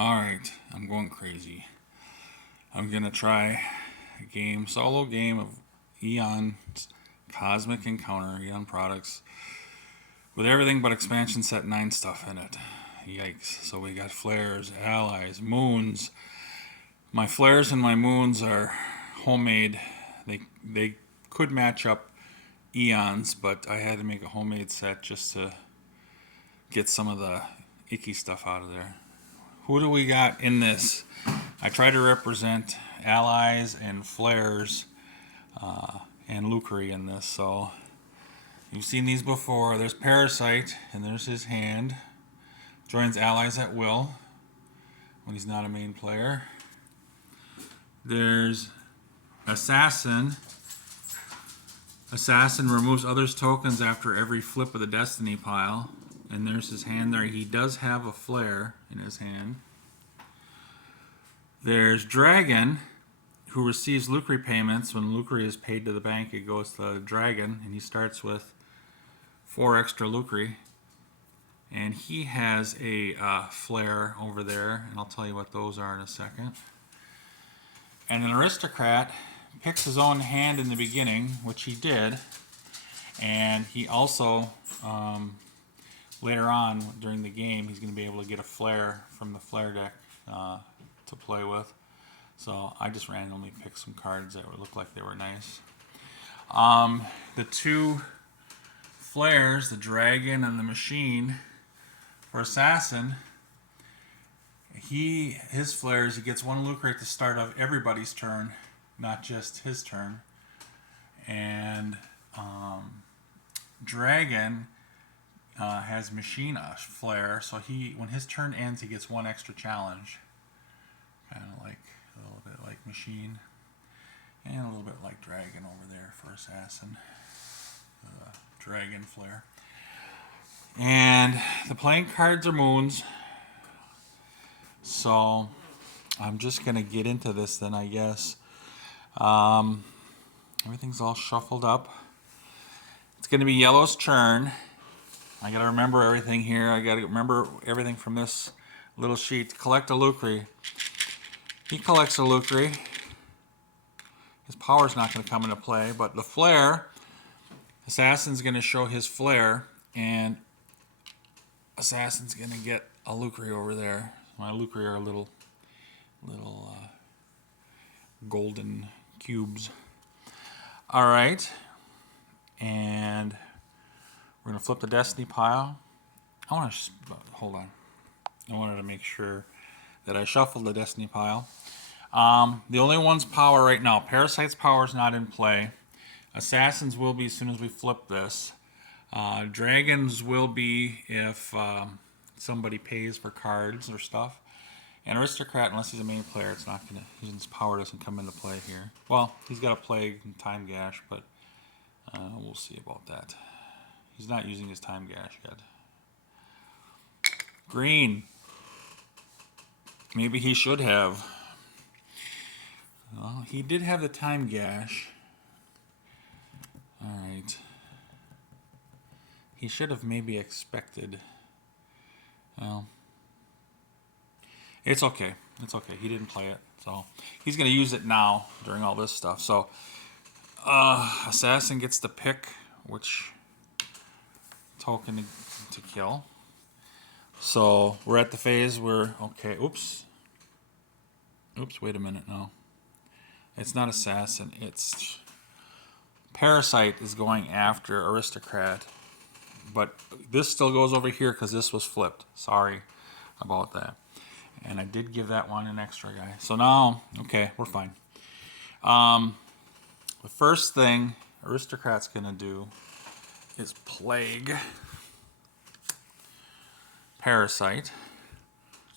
Alright, I'm going crazy. I'm gonna try a solo game of Eon Cosmic Encounter, Eon Products, with everything but expansion set 9 stuff in it. Yikes. So we got flares, allies, moons. My flares and my moons are homemade. They could match up Eons, but I had to make a homemade set just to get some of the icky stuff out of there. Who do we got in this? I try to represent allies and flares and Lucre in this. So you've seen these before. There's Parasite, and there's his hand. Joins allies at will when he's not a main player. There's Assassin. Assassin removes others' tokens after every flip of the Destiny pile. And there's his hand there. He does have a flare in his hand. There's Dragon, who receives Lucre payments. When Lucre is paid to the bank, it goes to the Dragon, and he starts with 4 extra Lucre. And he has a flare over there, and I'll tell you what those are in a second. And an Aristocrat picks his own hand in the beginning, which he did, and he also later on during the game, he's going to be able to get a flare from the flare deck to play with. So I just randomly picked some cards that looked like they were nice. The 2 flares, the Dragon and the Machine, for Assassin, his flares, he gets 1 Lucre at the start of everybody's turn, not just his turn. And Dragon has Machine flare, so when his turn ends, he gets 1 extra challenge. Kind of like a little bit like Machine, and a little bit like Dragon over there for Assassin. Dragon flare. And the playing cards are moons. So I'm just gonna get into this then, I guess. Everything's all shuffled up. It's gonna be Yellow's turn. I gotta remember everything here. I gotta remember everything from this little sheet. Collect a Lucre. He collects a Lucre. His power's not gonna come into play, but the flare, Assassin's gonna show his flare, and Assassin's gonna get a Lucre over there. My Lucre are little golden cubes. All right, and we're gonna flip the Destiny pile. Hold on. I wanted to make sure that I shuffled the Destiny pile. The only one's power right now. Parasite's power is not in play. Assassin's will be as soon as we flip this. Dragons will be if somebody pays for cards or stuff. And Aristocrat, unless he's a main player, it's not gonna. His power doesn't come into play here. Well, he's got a Plague and Time Gash, but we'll see about that. He's not using his Time Gash yet. Green. Maybe he should have. Well, he did have the Time Gash. Alright. He should have maybe expected. Well, it's okay. It's okay. He didn't play it. So he's going to use it now during all this stuff. So Assassin gets to pick which token to kill. So we're at the phase where, okay, oops, wait a minute, no. It's not Assassin, it's Parasite is going after Aristocrat. But this still goes over here because this was flipped. Sorry about that. And I did give that one an extra guy. So now, okay, we're fine. The first thing Aristocrat's going to do is Plague Parasite.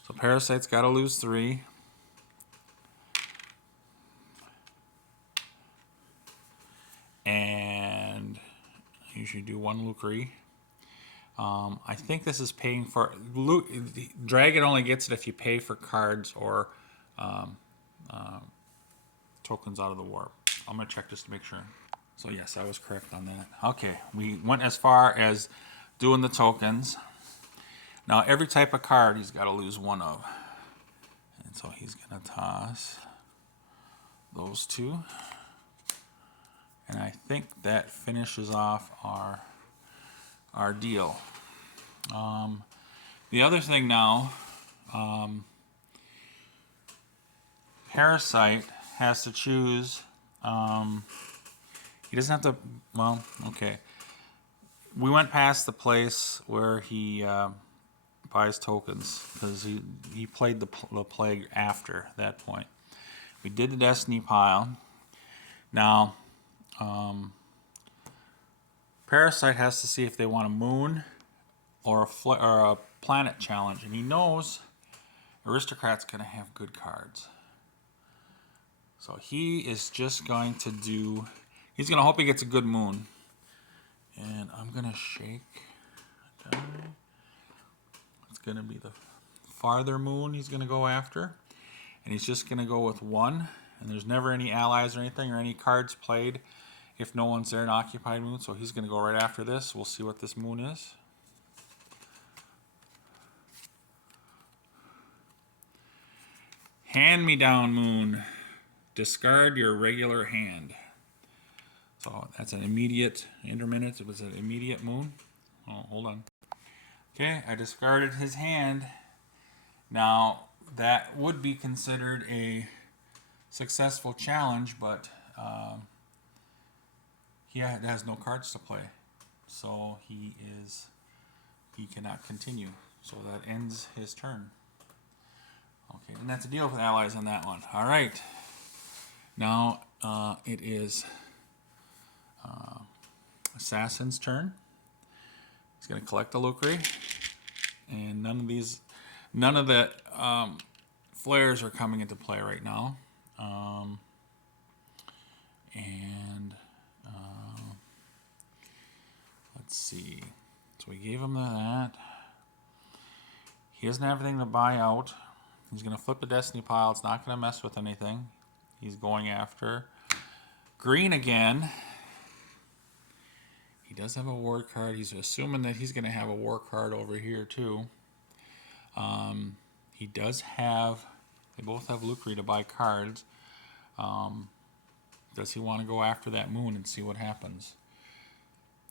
So Parasite's got to lose 3. And I usually do 1 Lucre. I think this is paying for... Dragon only gets it if you pay for cards or tokens out of the war. I'm going to check just to make sure. So yes, I was correct on that. Okay, we went as far as doing the tokens. Now every type of card he's got to lose 1 of. So he's going to toss those two. And I think that finishes off our deal. The other thing now, Parasite has to choose. He doesn't have to. Well, okay. We went past the place where he buys tokens because he played the plague after that point. We did the destiny pile. Now, Parasite has to see if they want a moon or a planet challenge, and he knows Aristocrat's going to have good cards. So he is just going to do. He's going to hope he gets a good moon. And I'm going to shake a die. It's going to be the farther moon he's going to go after. And he's just going to go with one. And there's never any allies or anything or any cards played if no one's there in occupied moon. So he's going to go right after this. We'll see what this moon is. Hand-me-down moon. Discard your regular hand. So that's an immediate intermittent. It was an immediate moon. Oh, hold on. Okay, I discarded his hand. Now, that would be considered a successful challenge, but he has no cards to play. So he cannot continue. So that ends his turn. Okay, and that's a deal with allies on that one. All right. Now it is Assassin's turn. He's going to collect a Lucre, and none of the flares are coming into play right now. Let's see. So we gave him that. He doesn't have anything to buy out. He's going to flip the destiny pile. It's not going to mess with anything. He's going after green again. He does have a war card. He's assuming that he's going to have a war card over here too. He does have. They both have Lucre to buy cards. Does he want to go after that moon and see what happens?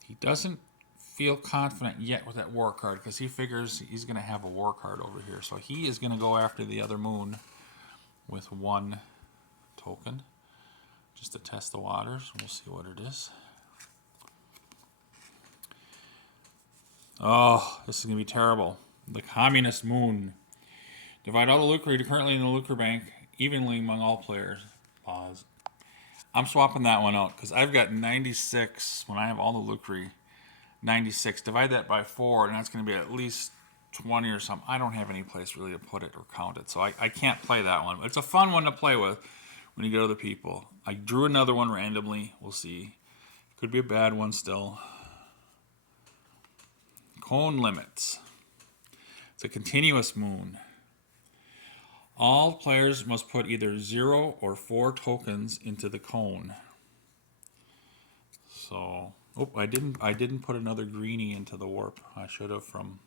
He doesn't feel confident yet with that war card because he figures he's going to have a war card over here. So he is going to go after the other moon with one token just to test the waters. We'll see what it is. Oh, this is going to be terrible. The Communist Moon. Divide all the Lucre currently in the Lucre Bank evenly among all players. Pause. I'm swapping that one out because I've got 96 when I have all the Lucre. 96. Divide that by 4, and that's going to be at least 20 or something. I don't have any place really to put it or count it, so I can't play that one. But it's a fun one to play with when you go to the people. I drew another one randomly. We'll see. Could be a bad one still. Cone limits. It's a continuous moon. All players must put either 0 or 4 tokens into the cone. So, oh, I didn't put another greenie into the warp. I should have from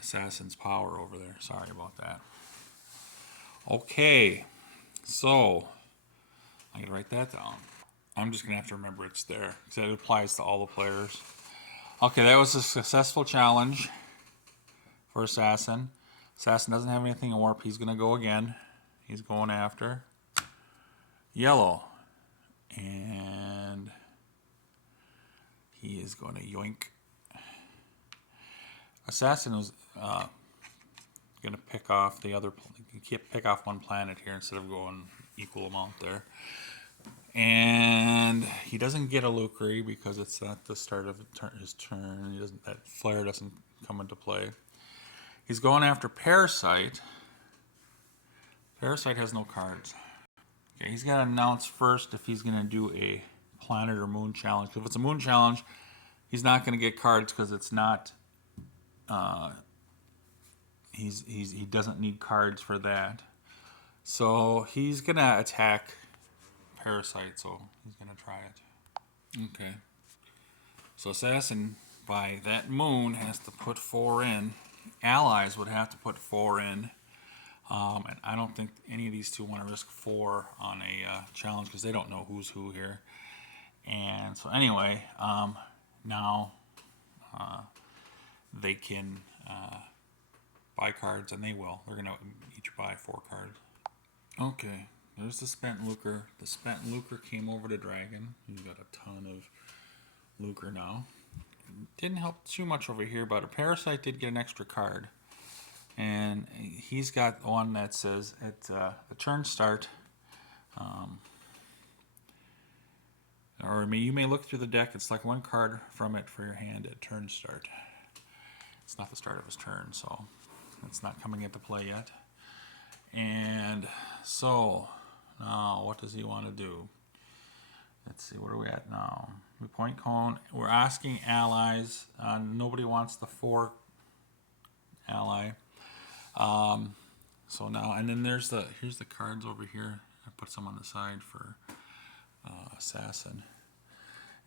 Assassin's Power over there. Sorry about that. Okay, so I gotta write that down. I'm just gonna have to remember it's there because it applies to all the players. Okay, that was a successful challenge for Assassin. Assassin doesn't have anything in warp. He's gonna go again. He's going after yellow, and he is going to yoink. Assassin was going to pick off the other. Pick off one planet here instead of going equal amount there. And he doesn't get a Lucre because it's not the start of his turn. He doesn't. That flare doesn't come into play. He's going after Parasite. Parasite has no cards. Okay, he's got to announce first if he's going to do a planet or moon challenge. If it's a moon challenge, he's not going to get cards because it's not. He doesn't need cards for that. So he's going to attack Parasite, so he's going to try it. Okay. So Assassin, by that moon, has to put 4 in. allies would have to put 4 in. And I don't think any of these two want to risk 4 on a challenge because they don't know who's who here. And so anyway, now they can buy cards, and they will. They're going to each buy 4 cards. Okay, there's the spent Lucre. The spent Lucre came over to Dragon. He's got a ton of Lucre now. Didn't help too much over here, but a Parasite did get an extra card. And he's got one that says at a turn start, or you may look through the deck and select 1 card from it for your hand at turn start. It's not the start of his turn, so it's not coming into play yet. And so now what does he want to do? Let's see, where are we at now? We point cone. We're asking allies. Nobody wants the 4 ally. So now, and then here's the cards over here. I put some on the side for assassin.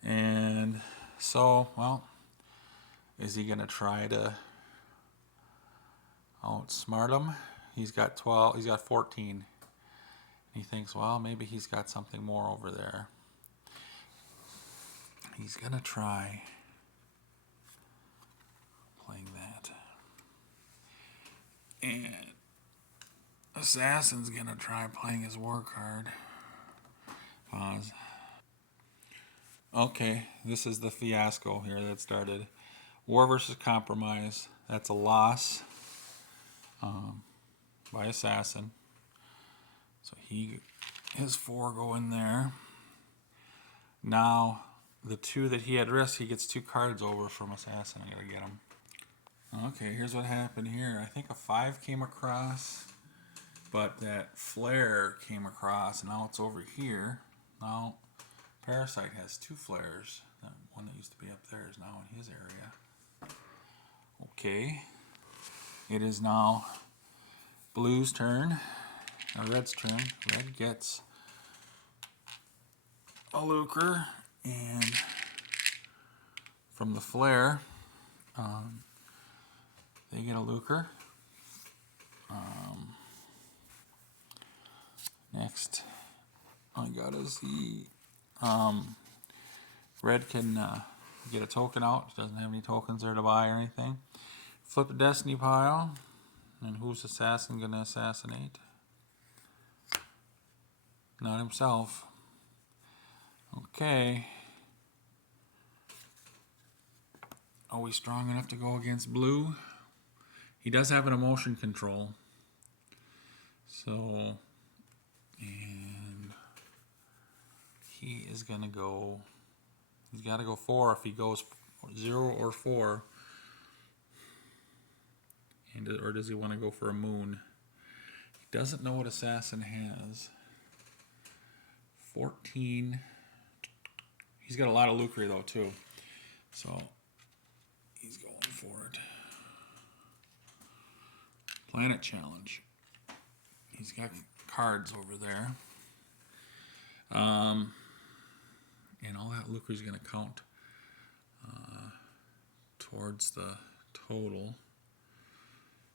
And so, well, is he gonna try to outsmart him? He's got 12. He's got 14. He thinks, well, maybe he's got something more over there. He's gonna try playing that. And Assassin's gonna try playing his war card. Pause. Okay, this is the fiasco here that started. War versus Compromise. That's a loss by Assassin. So his 4 go in there. Now, the 2 that he had risked, he gets 2 cards over from Assassin. I gotta get him. Okay, here's what happened here. I think a 5 came across, but that flare came across, and now it's over here. Now, Parasite has 2 flares. That one that used to be up there is now in his area. Okay. It is now Blue's turn, or Red's turn. Red gets a Lucre, and from the flare, they get a Lucre. Next, I got is the Red can get a token out. Doesn't have any tokens there to buy or anything. Flip a Destiny pile. And who's Assassin gonna assassinate? Not himself. Okay. Are we strong enough to go against Blue? He does have an emotion control. So, and he is gonna go. He's got to go 4 if he goes 0 or 4. And, or does he want to go for a moon? He doesn't know what Assassin has. 14. He's got a lot of Lucre though too. So he's going for it. Planet Challenge. He's got cards over there. And all that Lucre is going to count towards the total.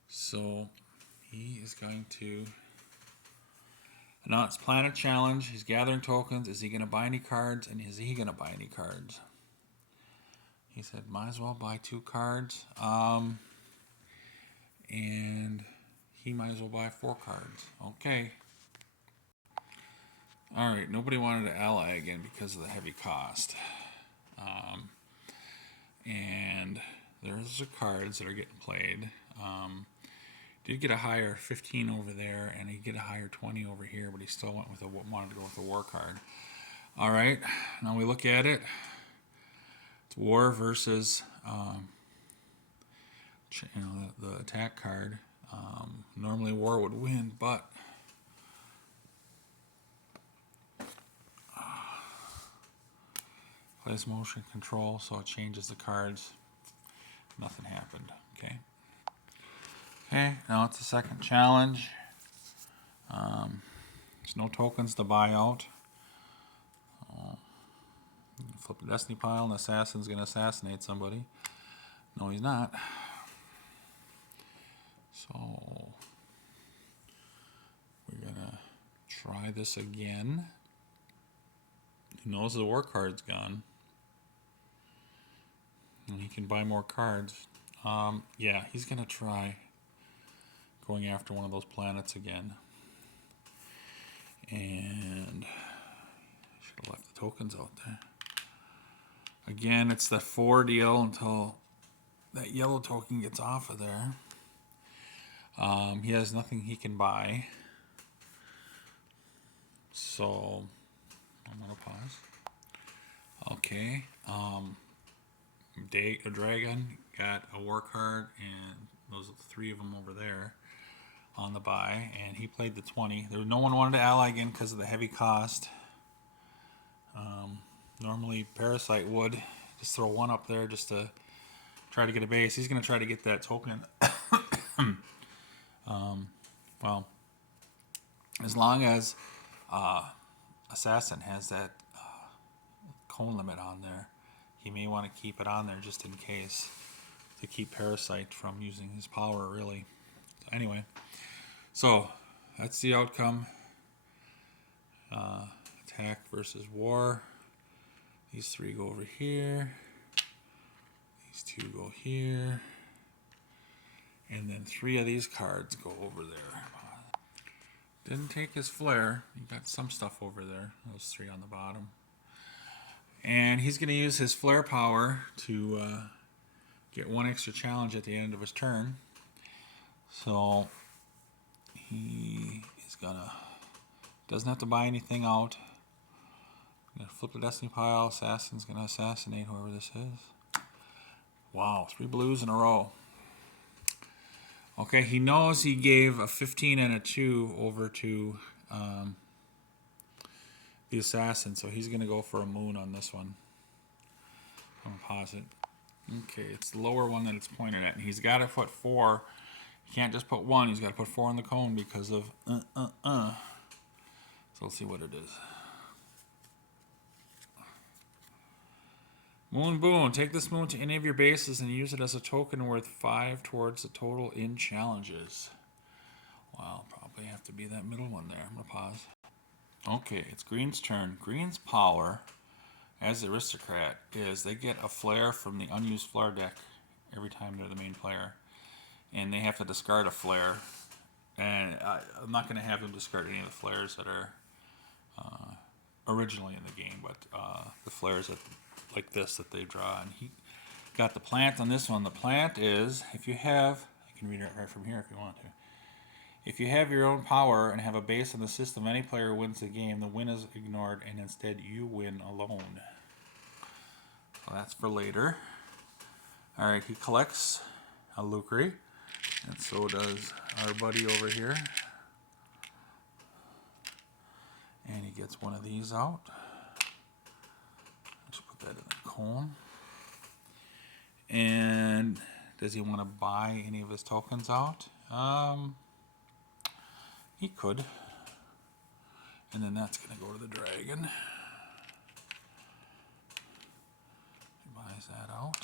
So he is going to announce Planet Challenge. He's gathering tokens. Is he going to buy any cards? And is he going to buy any cards? He said, might as well buy 2 cards. And he might as well buy 4 cards. Okay. Alright, nobody wanted to ally again because of the heavy cost. And there's the cards that are getting played. Did get a higher 15 over there, and he get a higher 20 over here, but he still wanted to go with a war card. Alright, now we look at it. It's war versus the attack card. Normally war would win, but plays motion control, so it changes the cards. Nothing happened. Okay. Okay, now it's the second challenge. There's no tokens to buy out. Flip the Destiny pile, and the Assassin's going to assassinate somebody. No, he's not. try this again. He knows the war card's gone. And he can buy more cards. Yeah, he's going to try going after one of those planets again. And I should have left the tokens out there. Again, it's the 4 deal until that yellow token gets off of there. He has nothing he can buy. So, I'm going to pause. Okay. A dragon got a war card, and those are the 3 of them over there on the buy, and he played the 20. No one wanted to ally again because of the heavy cost. Normally Parasite would just throw 1 up there just to try to get a base. He's going to try to get that token. Well, as long as Assassin has that cone limit on there, he may want to keep it on there just in case, to keep Parasite from using his power, really. So anyway, so that's the outcome. Attack versus war. These 3 go over here. These 2 go here. And then 3 of these cards go over there. Didn't take his flare. He got some stuff over there. Those 3 on the bottom. And he's going to use his flare power to get 1 extra challenge at the end of his turn. So he is going to... doesn't have to buy anything out. Going to flip the destiny pile. Assassin's going to assassinate whoever this is. Wow, 3 blues in a row. Okay, he knows he gave a 15 and a 2 over to the assassin, so he's going to go for a moon on this one. I'm going to pause it. Okay, it's the lower one that it's pointed at, and he's got to put 4. He can't just put 1. He's got to put 4 on the cone because of So let's see what it is. Moon boon. Take this moon to any of your bases and use it as a token worth 5 towards the total in challenges. Wow, probably have to be that middle one there. I'm going to pause. Okay, it's Green's turn. Green's power as the aristocrat is they get a flare from the unused flare deck every time they're the main player. And they have to discard a flare. And I'm not going to have them discard any of the flares that are originally in the game, but the flares that like this that they draw. And he got the plant on this one. The plant is, if you have, I can read it right from here if you want to. If you have your own power and have a base on the system, any player wins the game. The win is ignored, and instead you win alone. So that's for later. Alright, he collects a Lucre, and so does our buddy over here. And he gets one of these out. Let's put that in the cone. And does he want to buy any of his tokens out? He could. And then that's going to go to the dragon. He buys that out.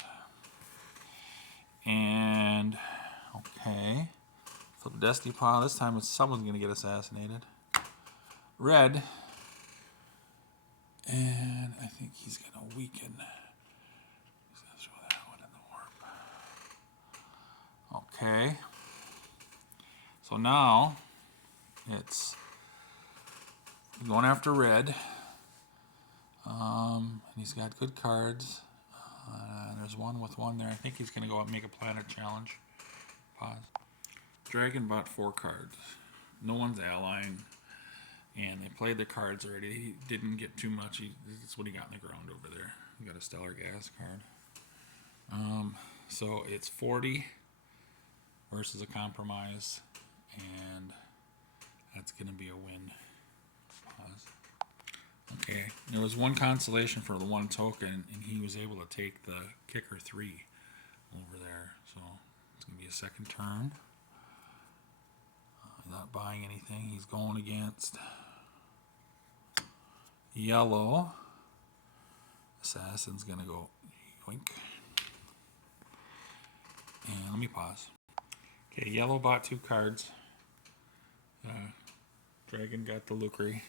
And, okay. Flip the destiny pile. This time someone's going to get assassinated. Red. And I think he's going to weaken. He's going to throw that one in the warp. Okay. So now it's going after red. And he's got good cards. There's one with 1 there. I think he's going to go out and make a planet challenge. Pause. Dragon bought 4 cards. No one's allying. And they played the cards already. He didn't get too much. That's what he got in the ground over there. He got a Stellar Gas card. So it's 40 versus a compromise. And that's going to be a win. Pause. Okay, there was 1 consolation for the 1 token, and he was able to take the kicker 3 over there. So it's going to be a second turn. Not buying anything. He's going against yellow. Assassin's going to go yoink. And let me pause. Okay, yellow bought 2 cards. Dragon got the Lucre.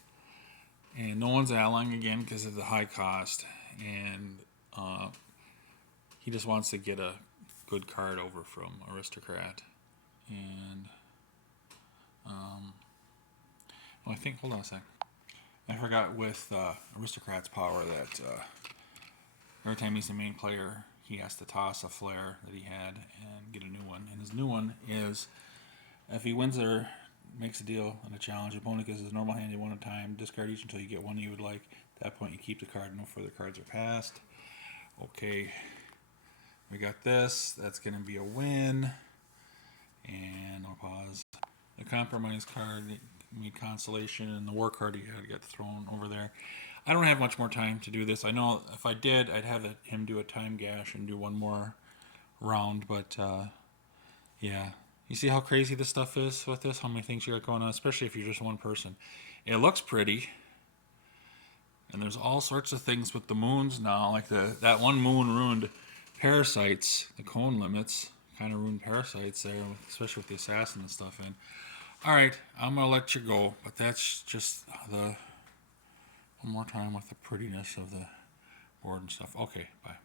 And no one's allying again because of the high cost. And he just wants to get a good card over from Aristocrat. And I think, hold on a sec. I forgot with Aristocrat's power that every time he's the main player, he has to toss a flare that he had and get a new one. And his new one is, if he wins or makes a deal in a challenge, the opponent gives his normal hand one at a time, discard each until you get one you would like. At that point, you keep the card, no further cards are passed. Okay, we got this. That's going to be a win. And I'll pause. The compromise card made Constellation, and the war card he had got thrown over there. I don't have much more time to do this. I know if I did, I'd have him do a time gash and do one more round, but yeah. You see how crazy this stuff is with this? How many things you got going on, especially if you're just one person. It looks pretty. And there's all sorts of things with the moons now, like that one moon ruined parasites, the cone limits kind of ruined parasites there, especially with the assassin and stuff in. Alright, I'm going to let you go, but that's just one more time with the prettiness of the board and stuff. Okay, bye.